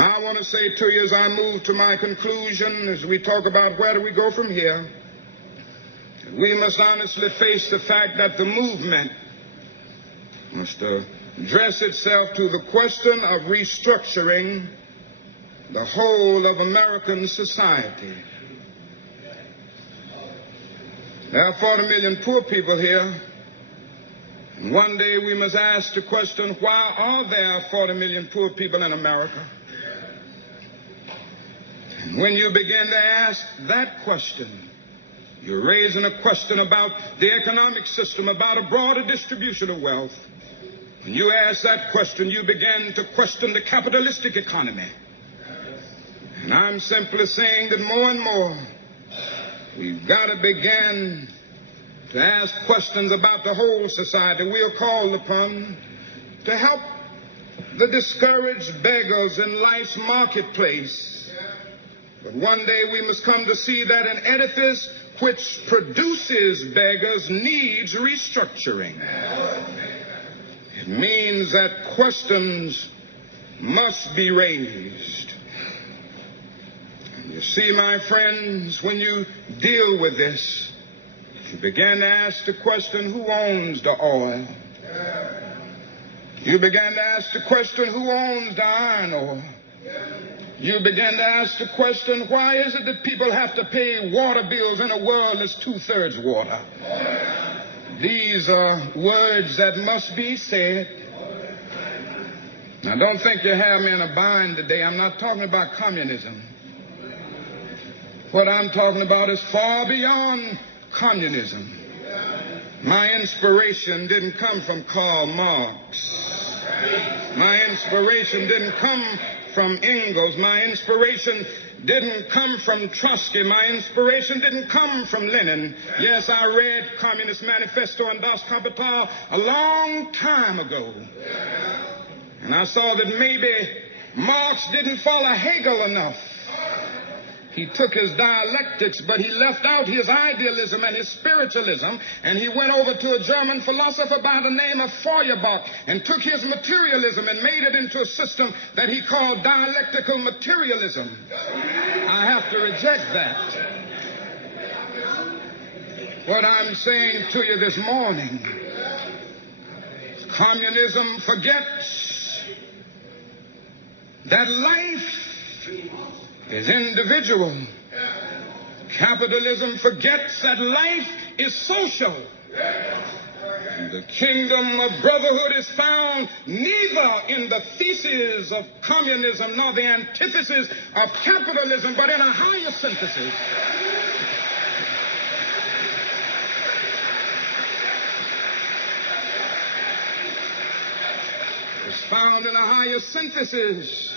I want to say to you as I move to my conclusion, as we talk about where do we go from here, we must honestly face the fact that the movement must address itself to the question of restructuring the whole of American society. There are 40 million poor people here. And one day we must ask the question, why are there 40 million poor people in America? And when you begin to ask that question, you're raising a question about the economic system, about a broader distribution of wealth. When you ask that question, you begin to question the capitalistic economy. And I'm simply saying that more and more, we've got to begin to ask questions about the whole society. We are called upon to help the discouraged beggars in life's marketplace. But one day we must come to see that an edifice which produces beggars needs restructuring. It means that questions must be raised. And you see, my friends, when you deal with this, you begin to ask the question, who owns the oil? You begin to ask the question, who owns the iron ore? You begin to ask the question, why is it that people have to pay water bills in a world that's two-thirds water? These are words that must be said. Now, don't think you have me in a bind today. I'm not talking about communism. What I'm talking about is far beyond communism. My inspiration didn't come from Karl Marx. My inspiration didn't come from Engels. My inspiration didn't come from Trotsky. My inspiration didn't come from Lenin. Yes, I read Communist Manifesto and Das Kapital a long time ago. And I saw that maybe Marx didn't follow Hegel enough. He took his dialectics, but he left out his idealism and his spiritualism, and he went over to a German philosopher by the name of Feuerbach and took his materialism and made it into a system that he called dialectical materialism. I have to reject that. What I'm saying to you this morning, communism forgets that life is individual. Capitalism forgets that life is social. And the kingdom of brotherhood is found neither in the thesis of communism nor the antithesis of capitalism, but in a higher synthesis. It's found in a higher synthesis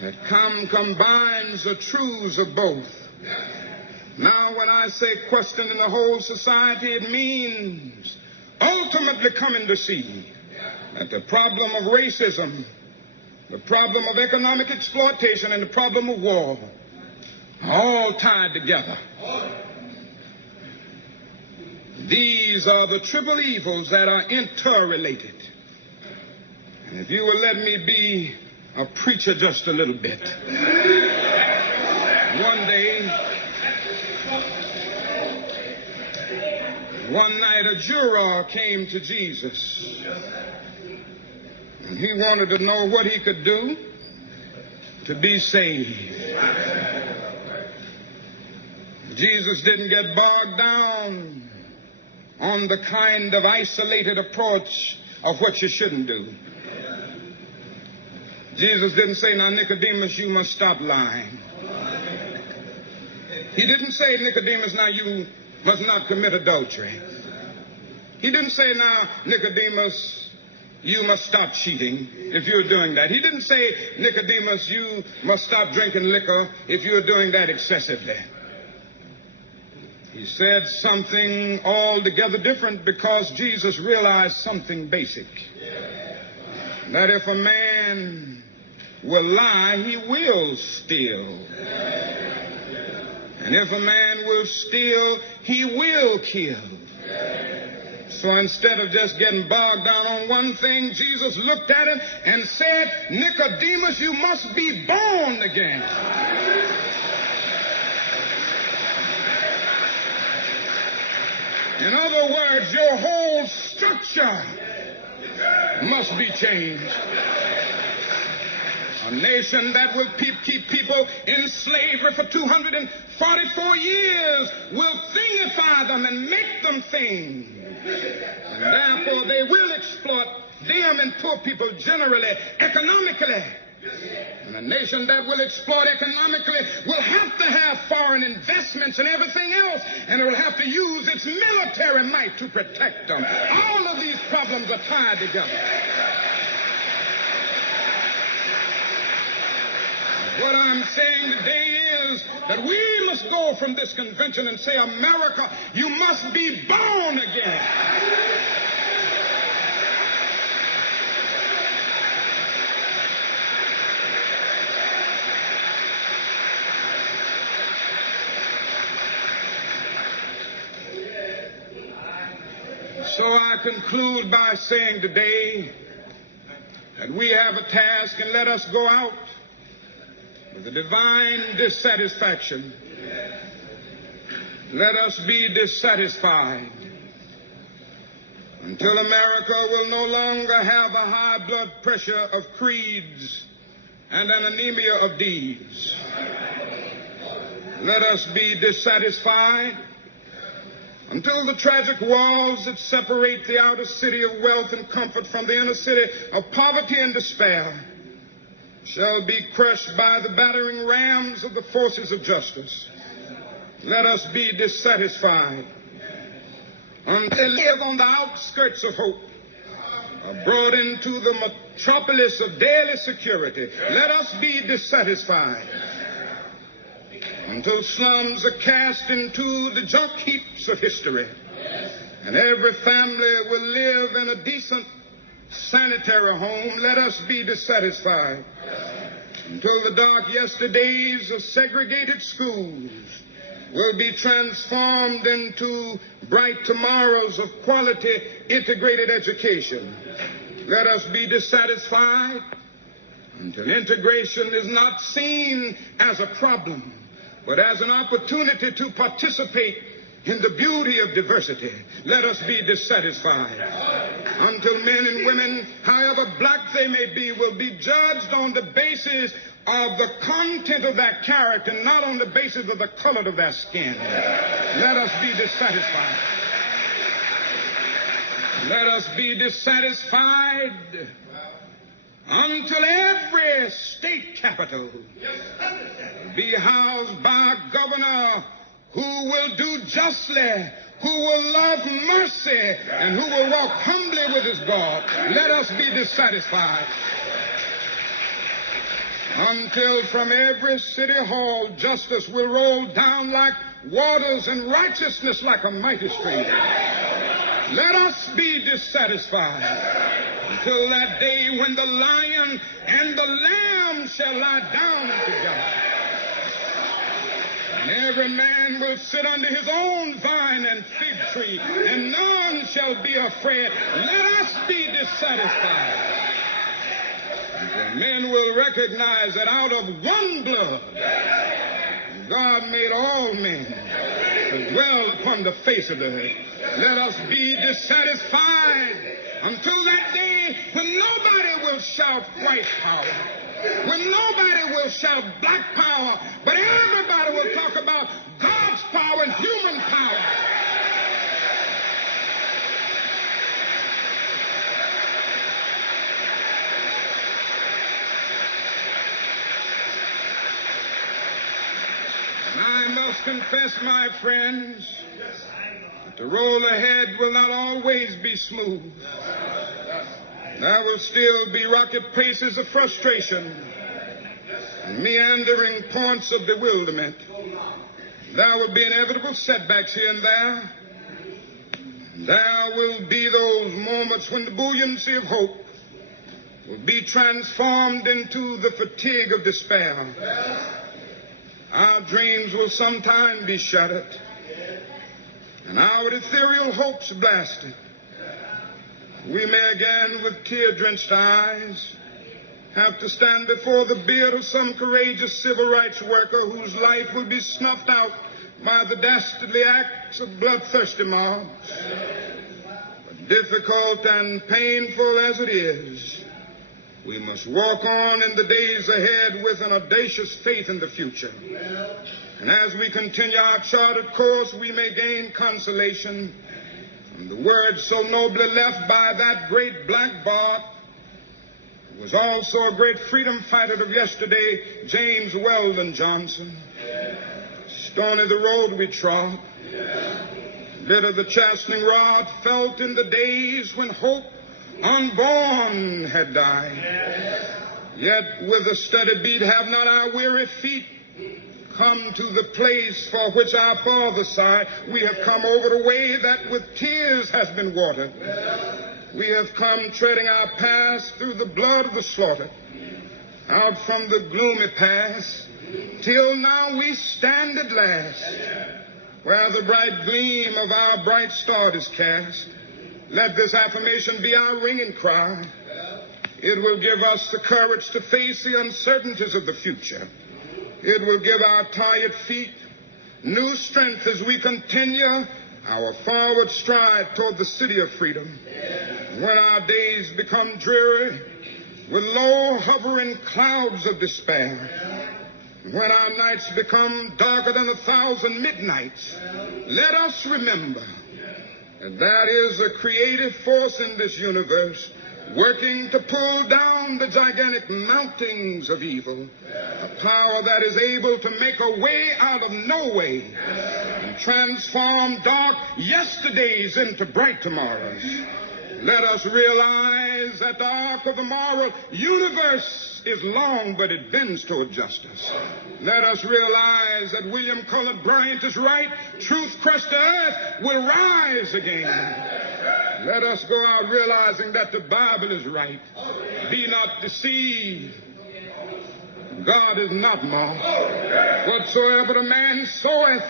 that combines the truths of both. Now, when I say question in the whole society, it means ultimately coming to see that the problem of racism, the problem of economic exploitation, and the problem of war are all tied together. These are the triple evils that are interrelated. And if you will let me be a preacher just a little bit. One night a juror came to Jesus, and he wanted to know what he could do to be saved. Jesus didn't get bogged down on the kind of isolated approach of what you shouldn't do. Jesus didn't say, now, Nicodemus, you must stop lying. He didn't say, Nicodemus, now you must not commit adultery. He didn't say, now, Nicodemus, you must stop cheating if you're doing that. He didn't say, Nicodemus, you must stop drinking liquor if you're doing that excessively. He said something altogether different because Jesus realized something basic. That if a man will lie, he will steal. And if a man will steal, he will kill. So instead of just getting bogged down on one thing, Jesus looked at him and said, Nicodemus, you must be born again. In other words, your whole structure must be changed. A nation that will keep people in slavery for 244 years will thingify them and make them things. And therefore, they will exploit them and poor people generally, economically. And a nation that will exploit economically will have to have foreign investments and everything else, and it will have to use its military might to protect them. All of these problems are tied together. What I'm saying today is that we must go from this convention and say, America, you must be born again. So I conclude by saying today that we have a task, and let us go out with a divine dissatisfaction. Let us be dissatisfied until America will no longer have a high blood pressure of creeds and an anemia of deeds. Let us be dissatisfied until the tragic walls that separate the outer city of wealth and comfort from the inner city of poverty and despair shall be crushed by the battering rams of the forces of justice. Let us be dissatisfied until they live on the outskirts of hope, brought into the metropolis of daily security. Let us be dissatisfied until slums are cast into the junk heaps of history, and every family will live in a decent sanitary home. Let us be dissatisfied until the dark yesterdays of segregated schools will be transformed into bright tomorrows of quality integrated education. Let us be dissatisfied until integration is not seen as a problem, but as an opportunity to participate in the beauty of diversity. Let us be dissatisfied until men and women, however black they may be, will be judged on the basis of the content of their character, not on the basis of the color of their skin. Let us be dissatisfied. Let us be dissatisfied until every state capital be housed by a governor who will do justly, who will love mercy, and who will walk humbly with his God. Let us be dissatisfied until from every city hall justice will roll down like waters and righteousness like a mighty stream. Let us be dissatisfied until that day when the lion and the lamb shall lie down together, and every man will sit under his own vine and fig tree, and none shall be afraid. Let us be dissatisfied until men will recognize that out of one blood God made all men to dwell upon the face of the earth. Let us be dissatisfied until that day when nobody will shout white power, when nobody will shout black power, but everybody will talk about God's power and human power. And I must confess, my friends, that the road ahead will not always be smooth. There will still be rocky places of frustration and meandering points of bewilderment. There will be inevitable setbacks here and there. There will be those moments when the buoyancy of hope will be transformed into the fatigue of despair. Our dreams will sometime be shattered and our ethereal hopes blasted. We may again, with tear-drenched eyes, have to stand before the bier of some courageous civil rights worker whose life will be snuffed out by the dastardly acts of bloodthirsty mobs. But difficult and painful as it is, we must walk on in the days ahead with an audacious faith in the future. And as we continue our charted course, we may gain consolation from the words so nobly left by that great black bard, who was also a great freedom fighter of yesterday, James Weldon Johnson. Stony the road we trod, bitter the chastening rod, felt in the days when hope unborn had died. Yet with a steady beat have not our weary feet come to the place for which our fathers sighed. We have come over the way that with tears has been watered. We have come treading our path through the blood of the slaughtered, out from the gloomy past, till now we stand at last, where the bright gleam of our bright star is cast. Let this affirmation be our ringing cry. It will give us the courage to face the uncertainties of the future. It will give our tired feet new strength as we continue our forward stride toward the city of freedom. When our days become dreary with low hovering clouds of despair, when our nights become darker than 1,000 midnights, let us remember that there is a creative force in this universe working to pull down the gigantic mountains of evil, a power that is able to make a way out of no way and transform dark yesterdays into bright tomorrows. Let us realize that the arc of the moral universe is long, but it bends toward justice. Let us realize that William Cullen Bryant is right. Truth crushed to earth will rise again. Let us go out realizing that the Bible is right. Be not deceived. God is not mocked. Whatsoever a man soweth,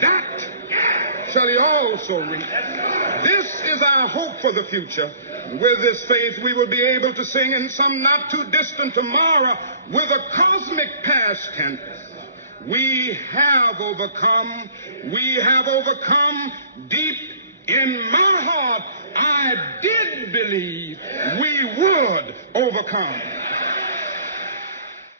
that shall he also reap. This is our hope for the future. With this faith, we will be able to sing in some not too distant tomorrow with a cosmic past tense. We have overcome. We have overcome. Deep in my heart, I did believe we would overcome.